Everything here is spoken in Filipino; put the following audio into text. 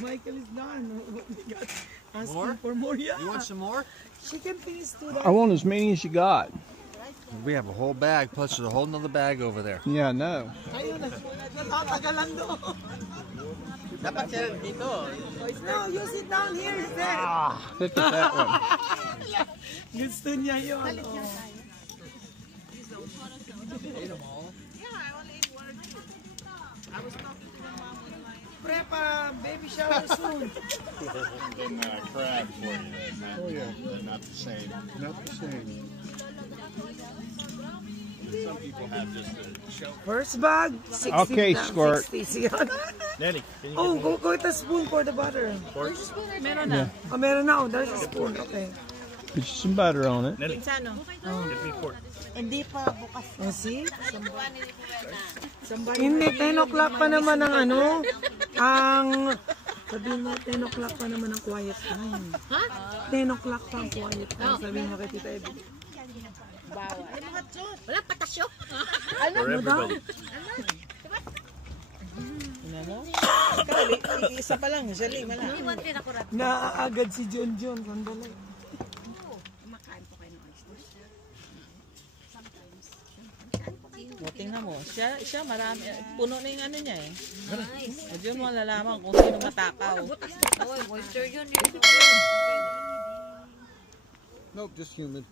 Michael is done. Asking More? for more. Yeah. You want some more? She can finish too. I want as many as you got. We have a whole bag, plus there's a whole nother bag over there. Yeah, I know. Ayun na. Natatagalan doon. Dapat yan dito. No, you sit down here instead. Look at that one. Gusto niya yun. Ate them all. Prep baby shower soon. Crab for you. They're not the same. Not the same. Some people have just a shell. First bag, 60. Okay, Squirt. 60. Nanny, can you Oh, go with a spoon for the butter. Meron na. Oh, meron na. Oh, there's a spoon. Okay. Put some butter on it. Nanny, Pinsano. give me pork. Hindi pa bukas. Oh, see? Hindi, 10 o'clock pa naman ang ano. Ang... Sabihin mo, 10 o'clock pa naman ang quiet time. Ha? 10 o'clock pa ang quiet time. Sabihin mo kay Tita Ebi. Bawal. Wala patasyo. For everybody. Isa pa lang, siya lima lang. Naaagad si John John. Sandali. O, tingnan mo. Siya marami. Puno na yung ano niya eh. O, diyan mo malalaman kung sino matakaw. Nope, just humid.